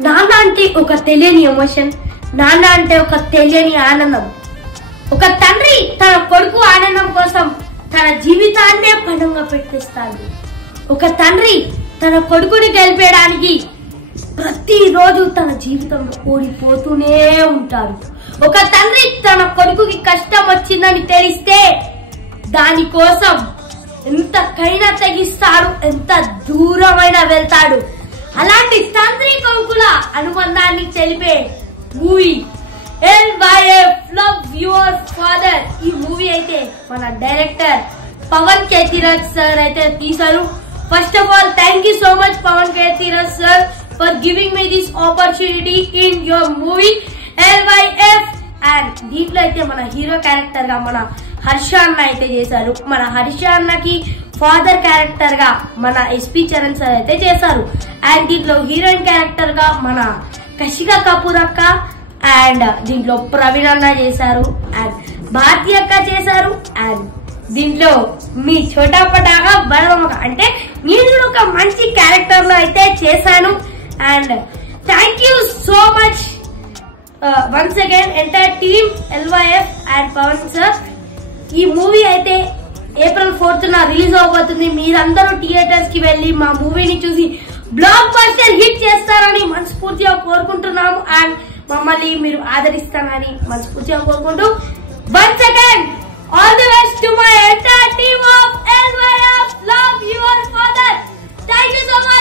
నాన్న అంటే ఒక తెలియని ఎమోషన్, నాన్న అంటే ఒక తెలియని ఆనందం. ఒక తండ్రి తన కొడుకు ఆనందం కోసం తన జీవితాన్నే పణంగా పెట్టేస్తాడు. ఒక తండ్రి తన కొడుకుని గెలిపేయడానికి ప్రతిరోజు తన జీవితంలో ఓడిపోతూనే ఉంటాడు. ఒక తండ్రి తన కొడుకుకి కష్టం వచ్చిందని తెలిస్తే దానికోసం ఎంతకైనా తెగిస్తాడు, ఎంత దూరమైనా వెళ్తాడు. అలాంటి తండ్రి కొడుకుల అనుబంధాన్ని తెలిపే movie LYF love your father. ఈ మూవీ అయితే మన డైరెక్టర్ పవన్ కేతిరాజ్ సార్ అయితే తీశారు. First of all thank you so much Pavan Ketiraj sir for giving me this opportunity in your movie LYF. And దీంట్లో అయితే మన హీరో క్యారెక్టర్ గా మన హర్ష అన్న అయితే చేశారు. మన హర్ష అన్నకి ఫాదర్ క్యారెక్టర్ గా మన ఎస్పీ చరణ్ సార్ అయితే చేశారు. అండ్ దీంట్లో హీరోయిన్ క్యారెక్టర్ గా మన కషికా కపూర్ అక్క అండ్ దీంట్లో ప్రవీణ్ అన్న చేశారు అండ్ భారతి అక్క చేశారు. అండ్ దీంట్లో మీ చోటా పటాగా బలమక అంటే నేను కూడా ఒక మంచి క్యారెక్టర్ లో అయితే చేశాను. And thank you so much once again entire team LYF and Pavan sir. ఈ మూవీ అయితే April 4th రిలీజ్ అవబోతుంది. మీరందరూ థియేటర్స్ కి వెళ్లి మా మూవీని చూసి బ్లాక్ బస్టర్ హిట్ చేస్తారని మనస్ఫూర్తిగా కోరుకుంటున్నాము. అండ్ మమ్మల్ని మీరు ఆదరిస్తారని మనస్ఫూర్తిగా కోరుకుంటూ once again all the best to my entire team of LYF love your father. Thank you so much.